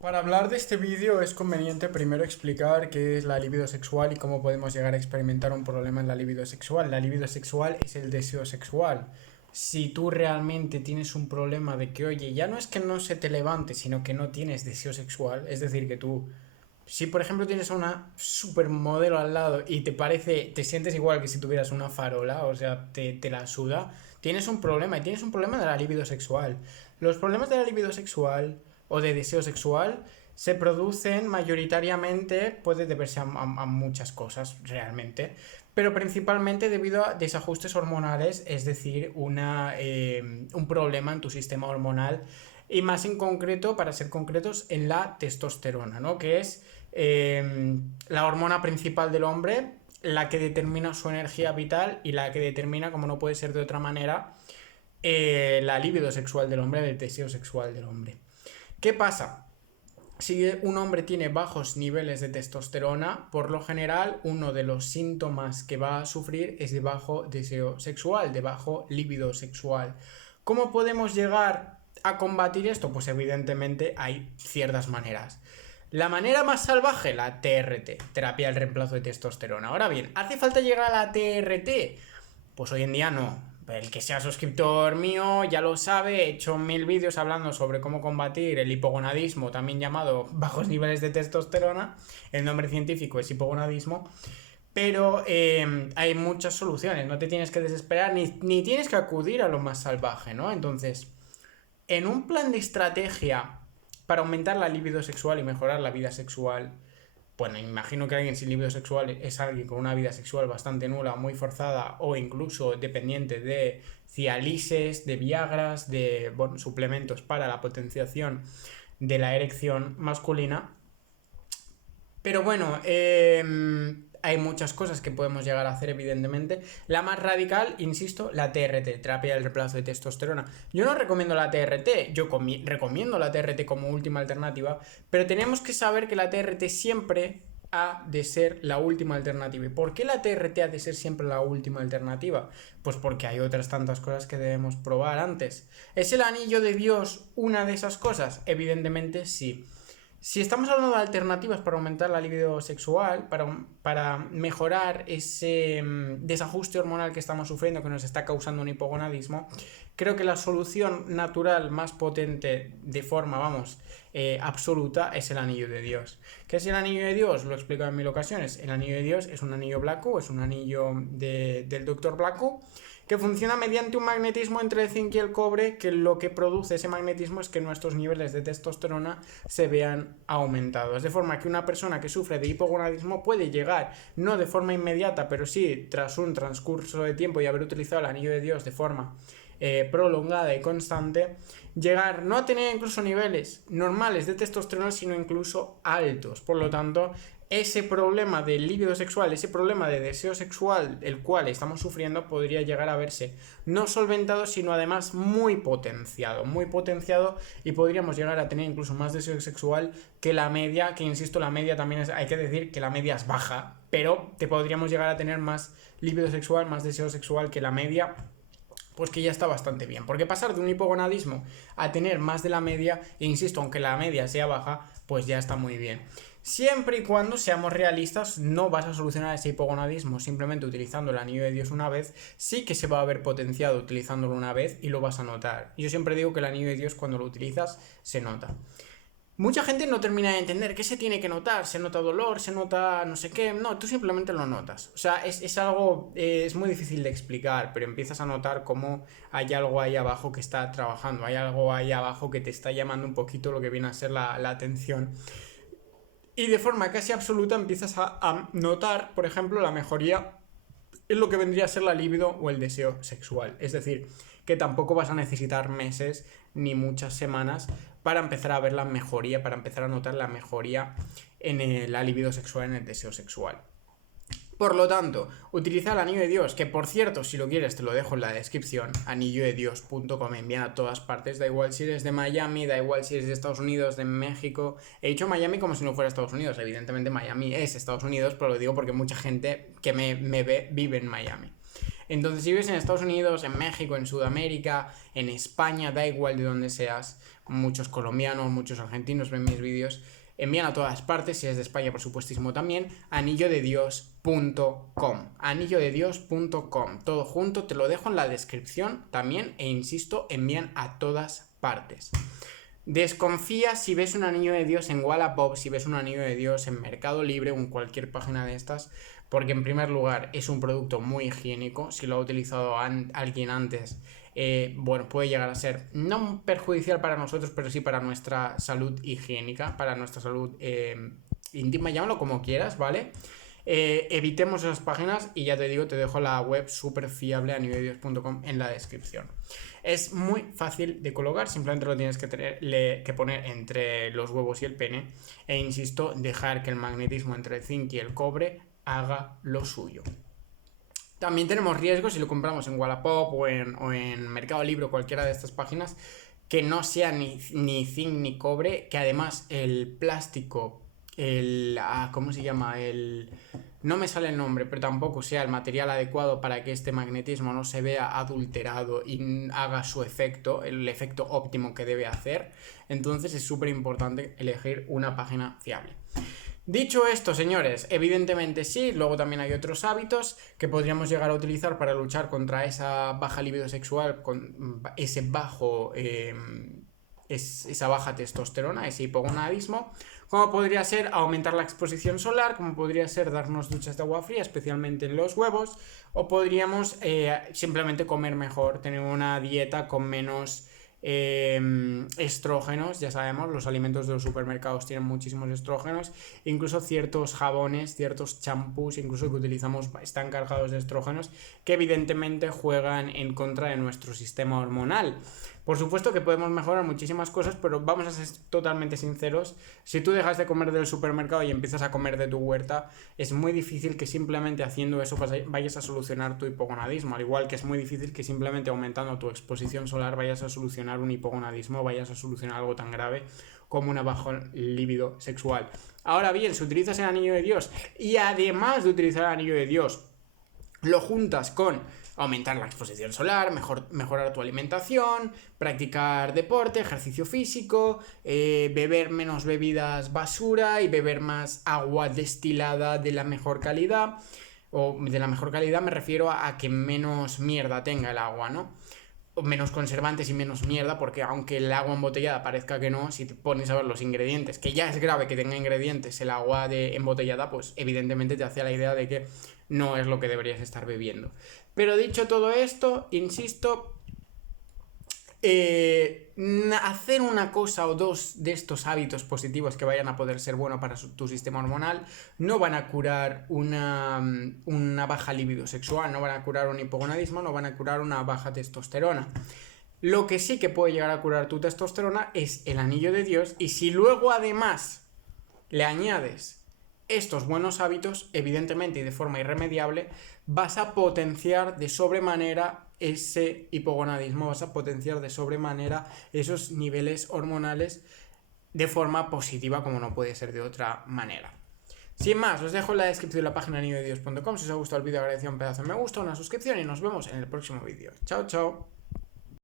Para hablar de este vídeo es conveniente primero explicar qué es la libido sexual y cómo podemos llegar a experimentar un problema en la libido sexual. La libido sexual es el deseo sexual. Si tú realmente tienes un problema de que, oye, ya no es que no se te levante, sino que no tienes deseo sexual, es decir, que tú, si por ejemplo tienes a una supermodelo al lado y te sientes igual que si tuvieras una farola, o sea, te la suda, tienes un problema y tienes un problema de la libido sexual. Los problemas de la libido sexual o de deseo sexual se producen mayoritariamente, puede deberse a muchas cosas realmente, pero principalmente debido a desajustes hormonales, es decir, un problema en tu sistema hormonal y más en concreto, para ser concretos, en la testosterona, ¿no? Que es la hormona principal del hombre, la que determina su energía vital y la que determina, como no puede ser de otra manera, la libido sexual del hombre, el deseo sexual del hombre. ¿Qué pasa? Si un hombre tiene bajos niveles de testosterona, por lo general uno de los síntomas que va a sufrir es de bajo deseo sexual, de bajo libido sexual. ¿Cómo podemos llegar a combatir esto? Pues evidentemente hay ciertas maneras. La manera más salvaje, la TRT, terapia del reemplazo de testosterona. Ahora bien, ¿hace falta llegar a la TRT? Pues hoy en día no. El que sea suscriptor mío ya lo sabe, he hecho 1000 vídeos hablando sobre cómo combatir el hipogonadismo, también llamado bajos niveles de testosterona. El nombre científico es hipogonadismo. Pero hay muchas soluciones, no te tienes que desesperar ni tienes que acudir a lo más salvaje, ¿no? Entonces, en un plan de estrategia para aumentar la libido sexual y mejorar la vida sexual, bueno, imagino que alguien sin libido sexual es alguien con una vida sexual bastante nula, muy forzada o incluso dependiente de cialises, de viagras, de suplementos para la potenciación de la erección masculina. Pero bueno, hay muchas cosas que podemos llegar a hacer, evidentemente. La más radical, insisto, la TRT, terapia del reemplazo de testosterona. Yo no recomiendo la TRT, yo recomiendo la TRT como última alternativa, pero tenemos que saber que la TRT siempre ha de ser la última alternativa. ¿Y por qué la TRT ha de ser siempre la última alternativa? Pues porque hay otras tantas cosas que debemos probar antes. ¿Es el anillo de Dios una de esas cosas? Evidentemente sí. Si estamos hablando de alternativas para aumentar la libido sexual, para mejorar ese desajuste hormonal que estamos sufriendo, que nos está causando un hipogonadismo, creo que la solución natural más potente de forma, absoluta, es el anillo de Dios. ¿Qué es el anillo de Dios? Lo he explicado en mil ocasiones. El anillo de Dios es un anillo Blackout, es un anillo del Dr. Blackout, que funciona mediante un magnetismo entre el zinc y el cobre, que lo que produce ese magnetismo es que nuestros niveles de testosterona se vean aumentados. De forma que una persona que sufre de hipogonadismo puede llegar, no de forma inmediata, pero sí tras un transcurso de tiempo y haber utilizado el anillo de Dios de forma prolongada y constante, llegar no a tener incluso niveles normales de testosterona, sino incluso altos. Por lo tanto, ese problema de libido sexual, ese problema de deseo sexual, el cual estamos sufriendo, podría llegar a verse no solventado, sino además muy potenciado, y podríamos llegar a tener incluso más deseo sexual que la media, que insisto, la media también hay que decir que la media es baja, pero te podríamos llegar a tener más libido sexual, más deseo sexual que la media, pues que ya está bastante bien. Porque pasar de un hipogonadismo a tener más de la media, e insisto, aunque la media sea baja, pues ya está muy bien. Siempre y cuando seamos realistas, no vas a solucionar ese hipogonadismo simplemente utilizando el anillo de Dios una vez, sí que se va a ver potenciado utilizándolo una vez y lo vas a notar. Yo siempre digo que el anillo de Dios cuando lo utilizas se nota. Mucha gente no termina de entender qué se tiene que notar, se nota dolor, se nota no sé qué, no, tú simplemente lo notas. O sea, es algo, es muy difícil de explicar, pero empiezas a notar cómo hay algo ahí abajo que está trabajando, hay algo ahí abajo que te está llamando un poquito lo que viene a ser la atención. Y de forma casi absoluta empiezas a notar, por ejemplo, la mejoría en lo que vendría a ser la libido o el deseo sexual. Es decir, que tampoco vas a necesitar meses ni muchas semanas para empezar a ver la mejoría, para empezar a notar la mejoría en la libido sexual, en el deseo sexual. Por lo tanto, utiliza el anillo de Dios, que por cierto, si lo quieres te lo dejo en la descripción, anillodedios.com, envían a todas partes, da igual si eres de Miami, da igual si eres de Estados Unidos, de México. He dicho Miami como si no fuera Estados Unidos, evidentemente Miami es Estados Unidos, pero lo digo porque mucha gente que me ve vive en Miami. Entonces, si vives en Estados Unidos, en México, en Sudamérica, en España, da igual de donde seas, muchos colombianos, muchos argentinos ven mis vídeos, envían a todas partes, si es de España por supuestísimo también, anillodedios.com, todo junto, te lo dejo en la descripción también, e insisto, envían a todas partes. Desconfía si ves un anillo de Dios en Wallapop, si ves un anillo de Dios en Mercado Libre o en cualquier página de estas, porque en primer lugar es un producto muy higiénico, si lo ha utilizado alguien antes, bueno, puede llegar a ser no perjudicial para nosotros, pero sí para nuestra salud higiénica, para nuestra salud íntima, llámalo como quieras, ¿vale? Evitemos esas páginas y ya te digo, te dejo la web súper fiable anillodedios.com en la descripción. Es muy fácil de colocar, simplemente lo tienes que poner entre los huevos y el pene e insisto, dejar que el magnetismo entre el zinc y el cobre haga lo suyo. También tenemos riesgos si lo compramos en Wallapop o en Mercado Libre o cualquiera de estas páginas que no sea ni zinc ni cobre, que además el plástico, ¿cómo se llama? No me sale el nombre, pero tampoco sea el material adecuado para que este magnetismo no se vea adulterado y haga su efecto, el efecto óptimo que debe hacer. Entonces es súper importante elegir una página fiable. Dicho esto, señores, evidentemente sí, luego también hay otros hábitos que podríamos llegar a utilizar para luchar contra esa baja libido sexual, con ese esa baja testosterona, ese hipogonadismo, como podría ser aumentar la exposición solar, como podría ser darnos duchas de agua fría, especialmente en los huevos, o podríamos simplemente comer mejor, tener una dieta con menos estrógenos. Ya sabemos, los alimentos de los supermercados tienen muchísimos estrógenos, incluso ciertos jabones, ciertos champús, incluso que utilizamos, están cargados de estrógenos que evidentemente juegan en contra de nuestro sistema hormonal. Por supuesto que podemos mejorar muchísimas cosas, pero vamos a ser totalmente sinceros, si tú dejas de comer del supermercado y empiezas a comer de tu huerta, es muy difícil que simplemente haciendo eso vayas a solucionar tu hipogonadismo, al igual que es muy difícil que simplemente aumentando tu exposición solar vayas a solucionar un hipogonadismo, vayas a solucionar algo tan grave como una baja libido sexual. Ahora bien, si utilizas el anillo de Dios y además de utilizar el anillo de Dios, lo juntas con aumentar la exposición solar, mejorar tu alimentación, practicar deporte, ejercicio físico, beber menos bebidas basura y beber más agua destilada de la mejor calidad. O de la mejor calidad me refiero a que menos mierda tenga el agua, ¿no? O menos conservantes y menos mierda, porque aunque el agua embotellada parezca que no, si te pones a ver los ingredientes, que ya es grave que tenga ingredientes el agua embotellada, pues evidentemente te hace la idea de que no es lo que deberías estar bebiendo. Pero dicho todo esto, insisto, hacer una cosa o dos de estos hábitos positivos que vayan a poder ser buenos para tu sistema hormonal no van a curar una baja libido sexual, no van a curar un hipogonadismo, no van a curar una baja testosterona. Lo que sí que puede llegar a curar tu testosterona es el anillo de Dios, y si luego además le añades estos buenos hábitos, evidentemente y de forma irremediable, vas a potenciar de sobremanera ese hipogonadismo, vas a potenciar de sobremanera esos niveles hormonales de forma positiva, como no puede ser de otra manera. Sin más, os dejo en la descripción de la página anillodedios.com. Si os ha gustado el vídeo, agradecería un pedazo de me gusta, una suscripción y nos vemos en el próximo vídeo. Chao, chao.